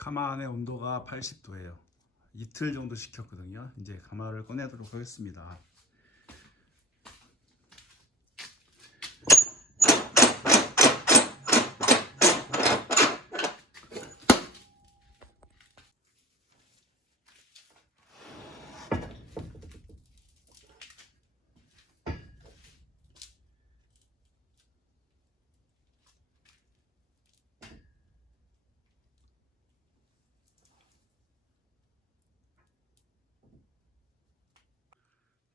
가마 안의 온도가 80도예요. 이틀 정도 식혔거든요. 이제 가마를 꺼내도록 하겠습니다.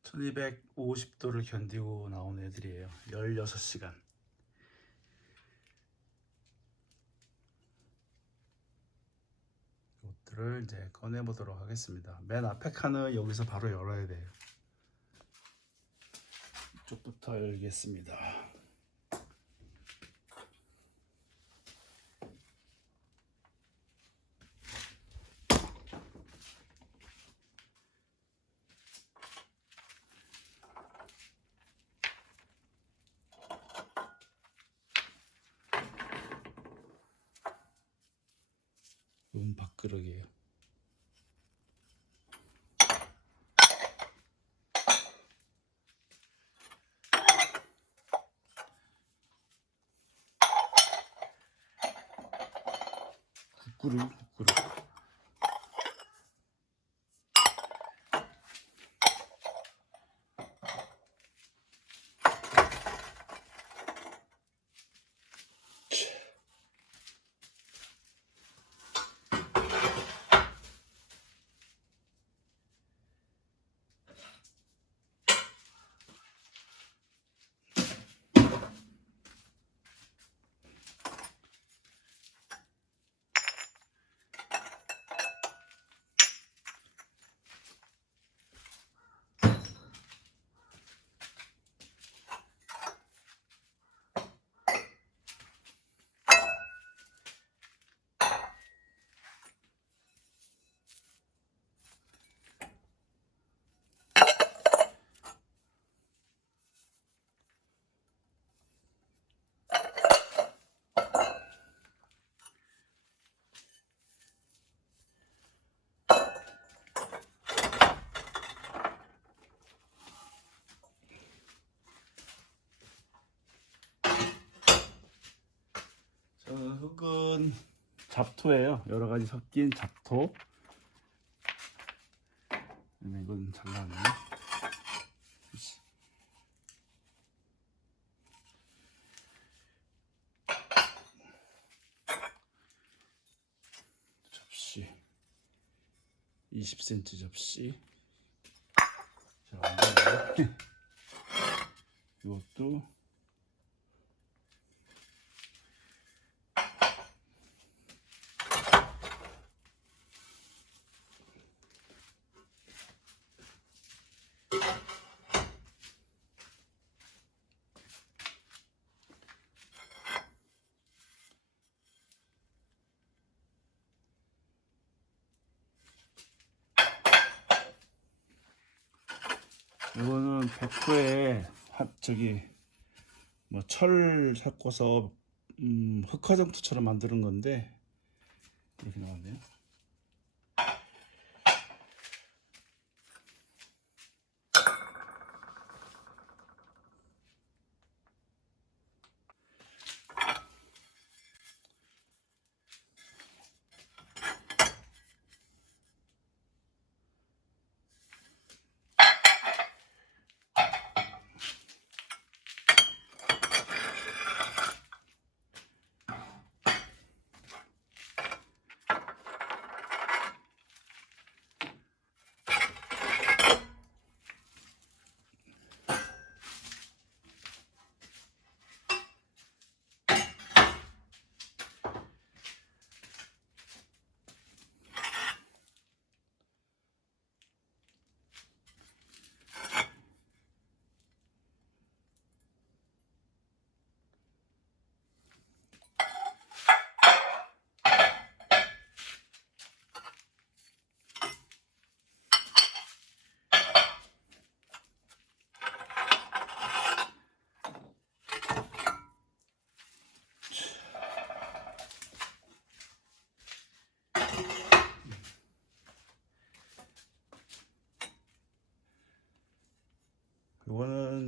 (1250도를) 견디고 나온 애들이에요. (16시간) 이것들을 이제 꺼내 보도록 하겠습니다. 맨 앞에 칸은 여기서 바로 열어야 돼요. 이쪽부터 열겠습니다 이건 밥그릇이에요. 국그릇, 국그릇. 저 흙은 잡토예요. 여러 가지 섞인 잡토. 네, 이건 잘나네. 접시 20cm 접시. 자. 이것도 이거는 100%에 저기 뭐 철 섞어서 음, 흑화정토처럼 만드는 건데 이렇게 나왔네요.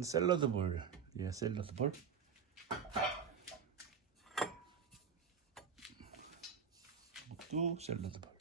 샐러드 볼. 예, 샐러드 볼. 이것도 샐러드 볼.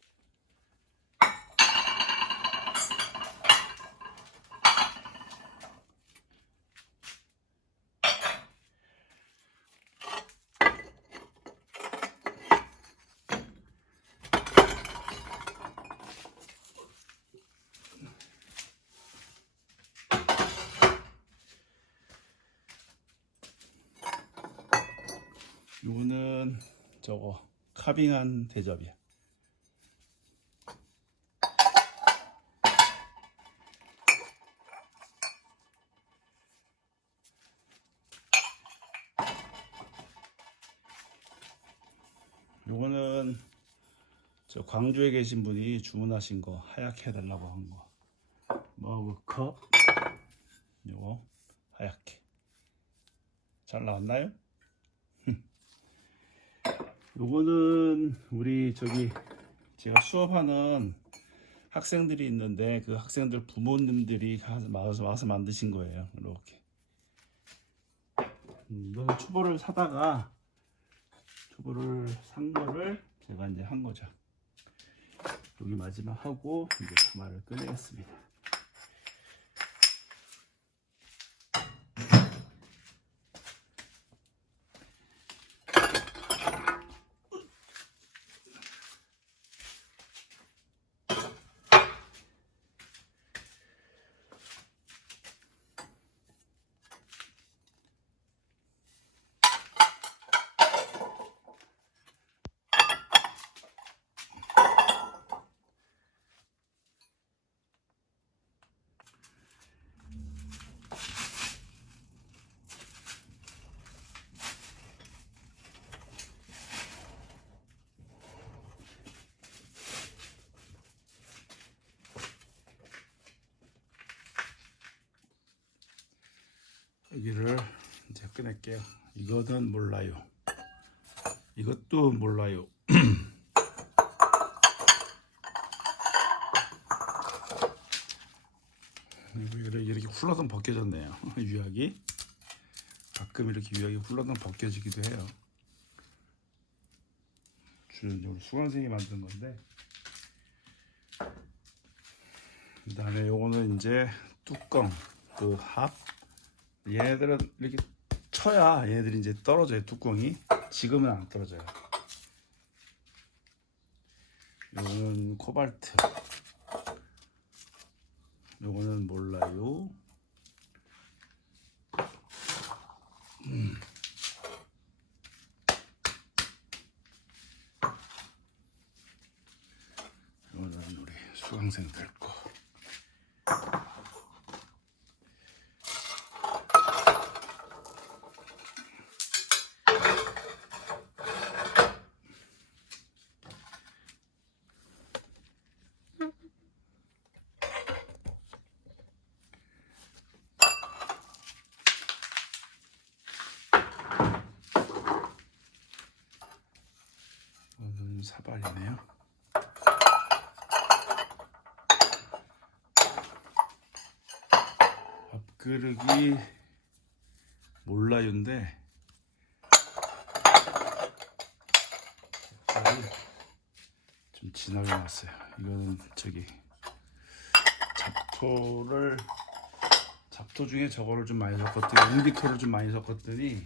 이거는 저거 카빙한 대접이야. 요거는 저 광주에 계신 분이 주문하신 거 하얗게 해달라고 한 거. 머그컵. 요거 하얗게. 잘 나왔나요? 요거는 우리 저기 제가 수업하는 학생들이 있는데 그 학생들 부모님들이 와서, 와서 만드신 거예요. 이렇게. 음, 이거는 초보를 사다가 초보를 산 거를 제가 이제 한 거죠. 여기 마지막 하고 이제 가마를 꺼내겠습니다. 여기를 이제 꺼낼게요. 이거는 몰라요. 이것도 몰라요. 이렇게, 훌러덩 벗겨졌네요. 유약이 가끔 이렇게 유약이 훌러덩 벗겨지기도 해요. 주연적으로 수강생이 만든 건데 그다음에 요거는 이제 뚜껑 그 합 얘네들은 이렇게 쳐야 얘네들이 이제 떨어져요 뚜껑이. 지금은 안 떨어져요. 요거는 코발트. 요거는 몰라요. 음. 요거는 우리 수강생들 거 이거는 사발이네요. 밥 그릇이 몰라요인데 좀 진하게 났어요. 이거는 저기 잡토를 잡토 중에 저거를 좀 많이 섞었더니 웅기토를 좀 많이 섞었더니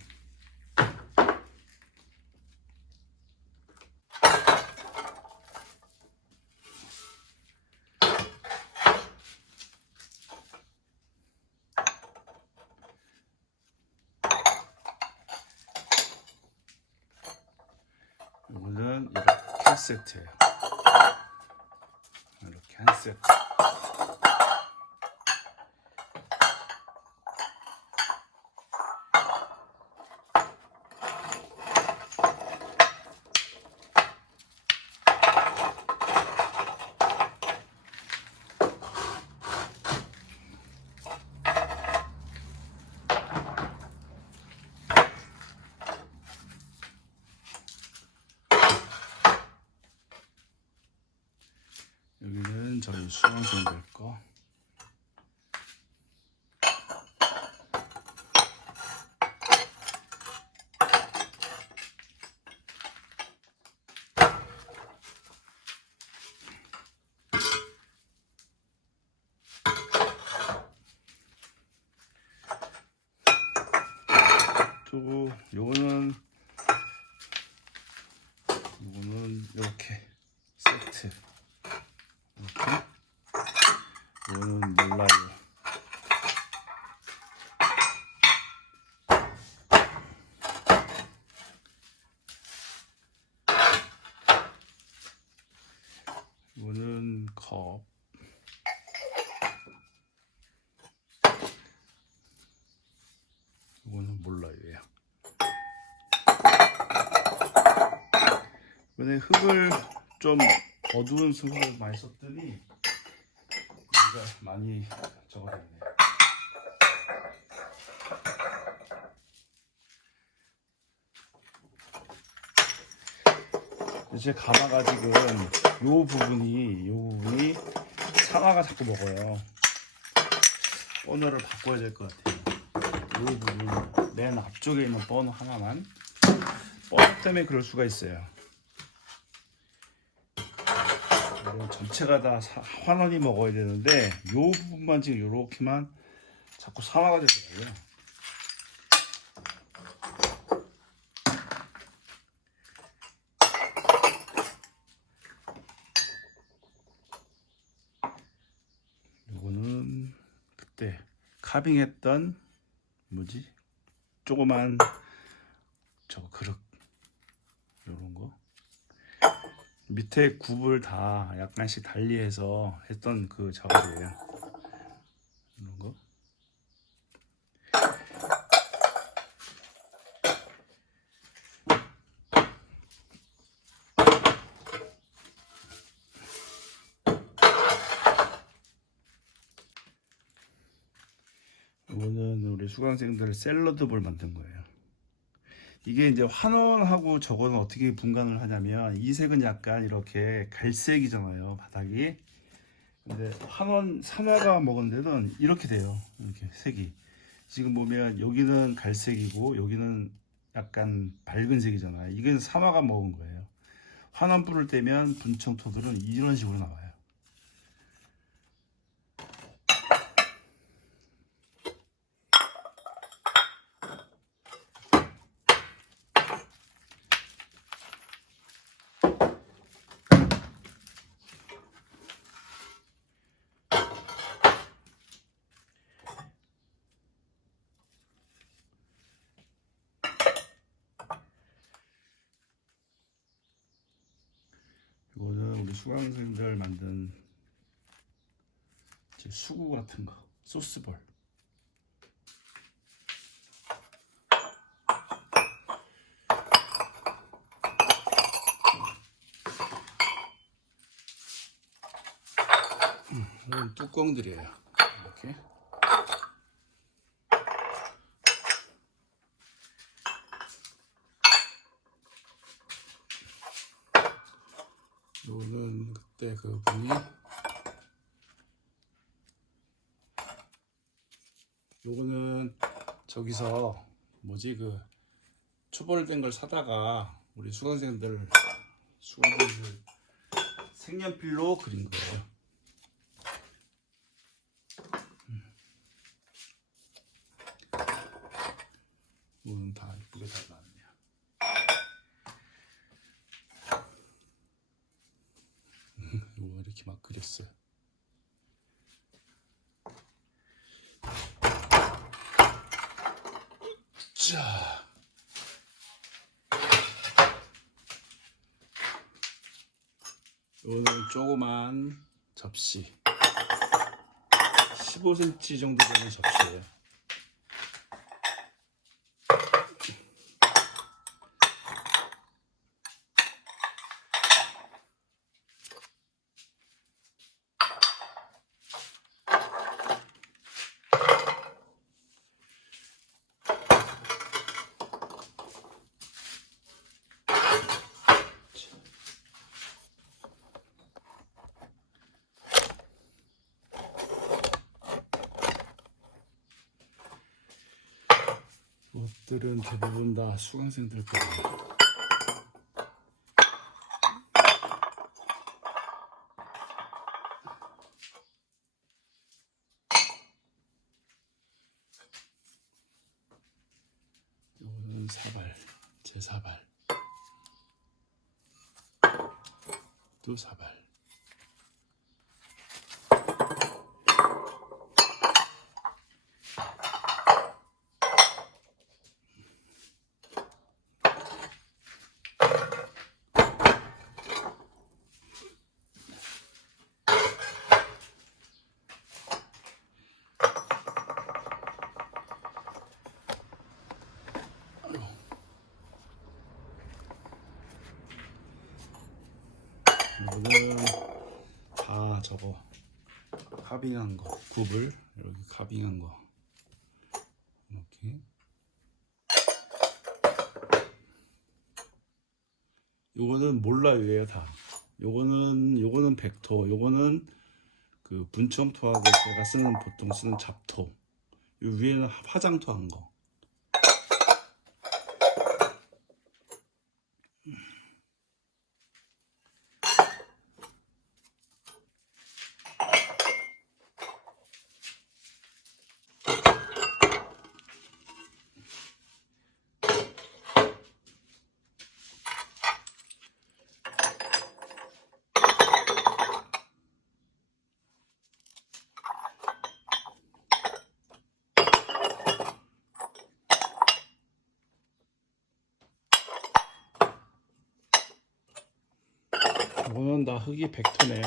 이거는 이렇게 한 세트예요. 이렇게 한 세트. 여기는 저희 수강생들 거. 또 요거는 요거는 이렇게 세트 이렇게 요거는 몰라요 이거는 컵 이거는 몰라요 얘. 이번에 흙을 좀 어두운 흙을 많이 썼더니 여기가 많이 적어졌네. 제 가마가 지금 요 부분이 요 부분이 상아가 자꾸 먹어요. 버너를 바꿔야 될 것 같아요. 요 부분 맨 앞쪽에 있는 버너 하나만 버너 때문에 그럴 수가 있어요. 전체가 다 사- 환원이 먹어야 되는데 요 부분만 지금 요렇게만 자꾸 상아가 되더라고요. 요거는 그때 카빙했던 뭐지? 조그만 저거 그릇. 요런 거. 밑에 굽을 다 약간씩 달리해서 했던 그 작업이에요 이런 거 이거는 우리 수강생들 샐러드볼 만든 거예요. 이게 이제 환원하고 저거는 어떻게 분간을 하냐면 이 색은 약간 이렇게 갈색이잖아요 바닥이. 근데 환원 산화가 먹은 데는 이렇게 돼요. 이렇게 색이. 지금 보면 여기는 갈색이고 여기는 약간 밝은 색이잖아요. 이건 산화가 먹은 거예요. 환원불을 떼면 분청토들은 이런 식으로 나와요. 이거는 우리 수강생들 만든 수구 같은 거 소스볼. 음, 뚜껑들이에요 이렇게 요거는 그때 그 분이 요거는 저기서 뭐지 그 초벌된 걸 사다가 우리 수강생들 수강생들 색연필로 그린 거예요. 음. 이거는 다 이쁘게 잘 나왔네요. 이렇게 막 그렸어요. 자. 오늘 조그만 접시 15cm 정도 되는 접시예요. 옷들은 대부분 다 수강생들 거예요. 요거는 사발, 제 사발, 또 사발. 이거는 다 저거. 카빙한 거. 굽을 이렇게 카빙한 거. 이렇게. 요거는 몰라요예요 다. 요거는 요거는 백토 요거는 그 분청토하고 제가 쓰는 보통 쓰는 잡토. 요 위에는 화장토 한거 이거는 다 흙이 백토네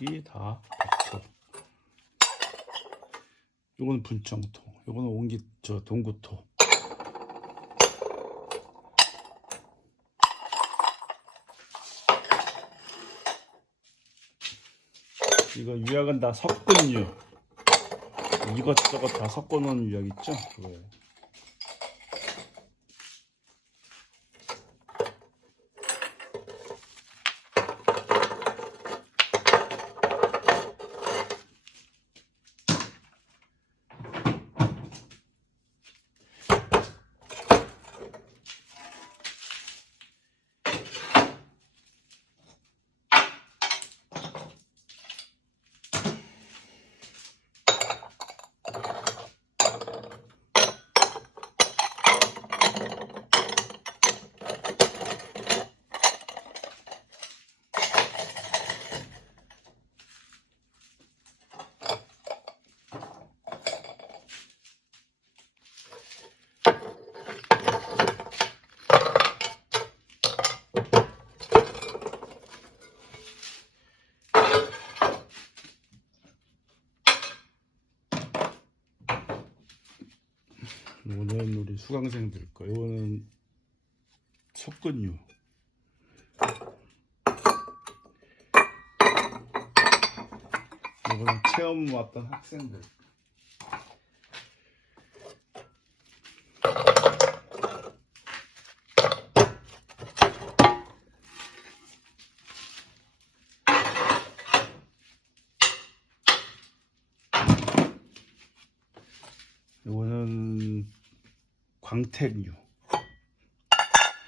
흙이 다 백토 요거는 분청토, 요거는 옹기 저 동구토. 이거 유약은 다 섞은 유. 이것저것 다 섞어놓은 유약 있죠? 그거예요. 이거는 우리 수강생들 거. 이거는 석근유. 이거는 체험 왔던 학생들. 이거는 광택류.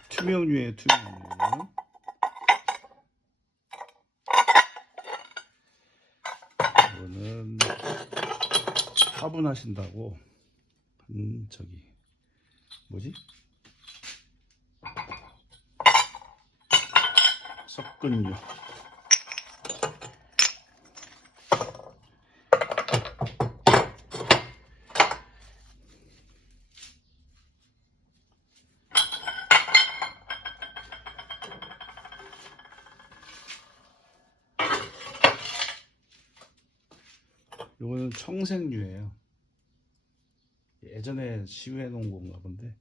투명류에 투명류. 이거는 화분하신다고 음 저기 뭐지? 섞은류. 청색류예요. 예전에 시유해 놓은 건가 본데